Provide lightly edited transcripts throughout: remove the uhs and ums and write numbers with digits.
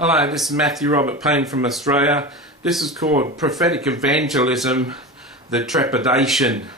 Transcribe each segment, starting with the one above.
Hello, this is Matthew Robert Payne from Australia. This is called Prophetic Evangelism, the Trepidation.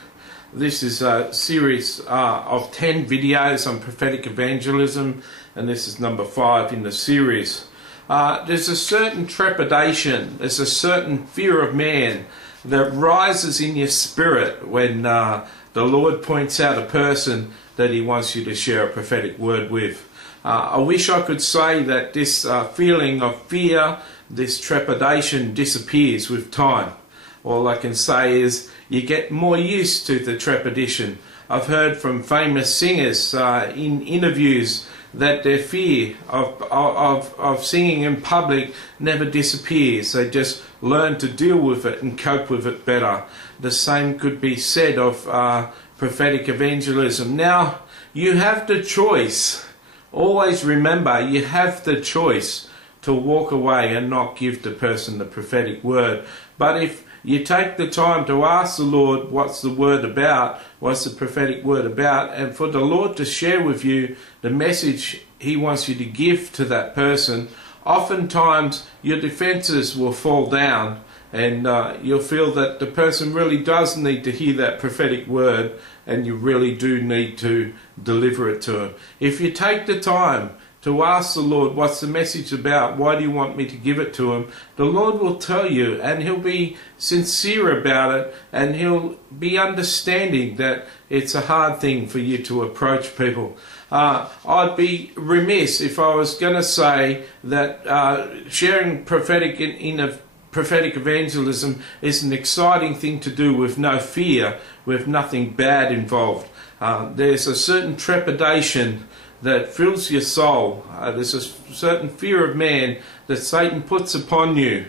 This is a series of 10 videos on prophetic evangelism, and this is number 5 in the series. There's a certain trepidation, there's a certain fear of man that rises in your spirit when the Lord points out a person that He wants you to share a prophetic word with. I wish I could say that this feeling of fear, this trepidation disappears with time. All I can say is you get more used to the trepidation. I've heard from famous singers in interviews that their fear of singing in public never disappears. They just learn to deal with it and cope with it better. The same could be said of prophetic evangelism. Now, you have the choice. Always remember, you have the choice to walk away and not give the person the prophetic word. But if you take the time to ask the Lord, what's the word about, what's the prophetic word about, and for the Lord to share with you the message He wants you to give to that person, oftentimes your defenses will fall down and you'll feel that the person really does need to hear that prophetic word, and you really do need to deliver it to him. If you take the time to ask the Lord, what's the message about, why do you want me to give it to him, the Lord will tell you, and He'll be sincere about it, and He'll be understanding that it's a hard thing for you to approach people. I'd be remiss if I was going to say that sharing prophetic in a prophetic evangelism is an exciting thing to do with no fear, with nothing bad involved. There's a certain trepidation that fills your soul. There's a certain fear of man that Satan puts upon you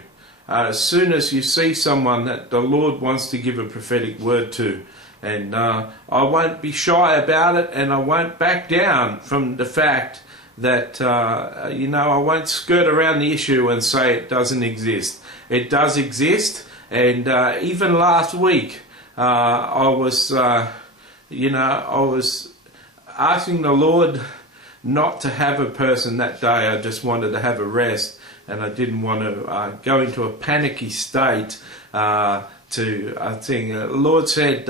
as soon as you see someone that the Lord wants to give a prophetic word to. And I won't be shy about it, and I won't back down from the fact that, I won't skirt around the issue and say it doesn't exist. It does exist, and even last week I was asking the Lord not to have a person that day. I just wanted to have a rest, and I didn't want to go into a panicky state. The Lord said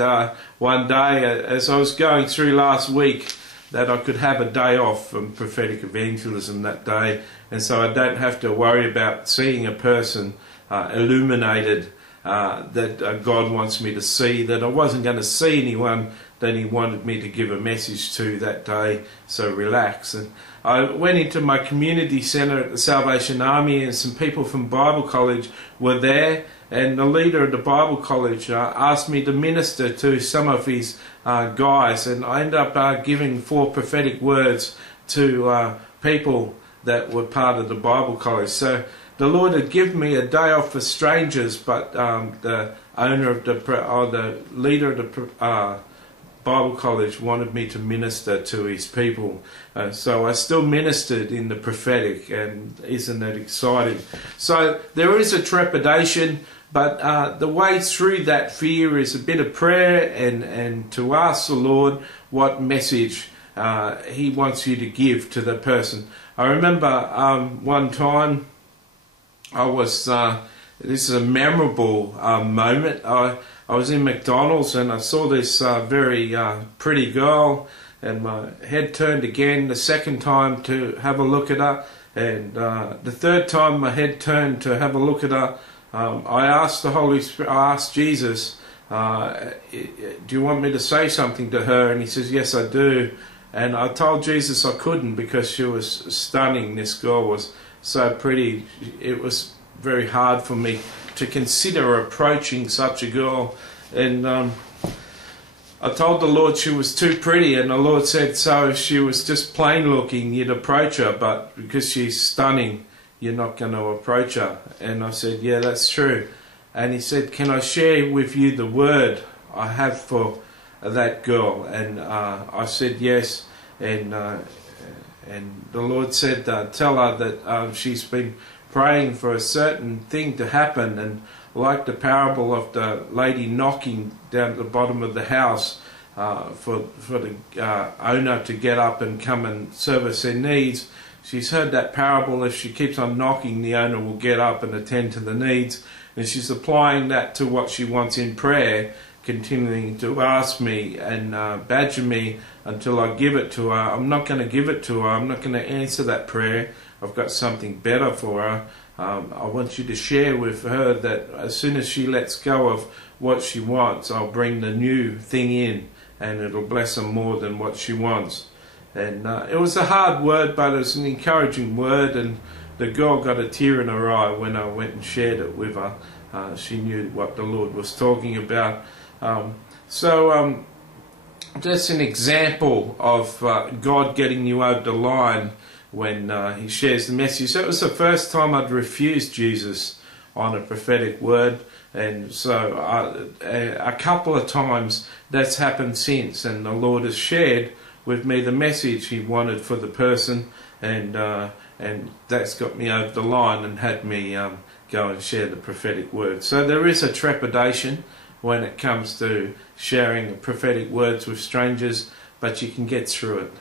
one day, as I was going through last week, that I could have a day off from prophetic evangelism that day, and so I don't have to worry about seeing a person illuminated that God wants me to see, that I wasn't going to see anyone that He wanted me to give a message to that day, so relax. And I went into my community centre at the Salvation Army, and some people from Bible College were there, and the leader of the Bible College asked me to minister to some of his guys, and I ended up giving 4 prophetic words to people that were part of the Bible College. So the Lord had given me a day off for strangers, but the owner of the leader of the Bible College wanted me to minister to his people. So I still ministered in the prophetic, and isn't that exciting? So there is a trepidation, but the way through that fear is a bit of prayer and to ask the Lord what message He wants you to give to the person. I remember one time I was, this is a memorable moment. I was in McDonald's and I saw this very pretty girl, and my head turned again the second time to have a look at her, and the third time my head turned to have a look at her. I asked the Holy Spirit, I asked Jesus, do you want me to say something to her? And He says, yes, I do. And I told Jesus I couldn't because she was stunning. This girl was so pretty. It was very hard for me to consider approaching such a girl. And I told the Lord she was too pretty, and the Lord said, so if she was just plain looking, you'd approach her, but because she's stunning, you're not going to approach her. And I said, yeah, that's true. And He said, can I share with you the word I have for that girl? And I said yes, and the Lord said, tell her that she's been praying for a certain thing to happen, and like the parable of the lady knocking down at the bottom of the house for the owner to get up and come and service their needs, she's heard that parable, if she keeps on knocking, the owner will get up and attend to the needs. And she's applying that to what she wants in prayer, continuing to ask me and badger me until I give it to her. I'm not going to give it to her. I'm not going to answer that prayer. I've got something better for her. I want you to share with her that as soon as she lets go of what she wants, I'll bring the new thing in, and it'll bless her more than what she wants. And it was a hard word, but it was an encouraging word, and the girl got a tear in her eye when I went and shared it with her. She knew what the Lord was talking about. Just an example of God getting you over the line when he shares the message. So it was the first time I'd refused Jesus on a prophetic word, and so a couple of times that's happened since, and the Lord has shared with me the message he wanted for the person, and that's got me over the line and had me go and share the prophetic word. So there is a trepidation when it comes to sharing prophetic words with strangers, but you can get through it.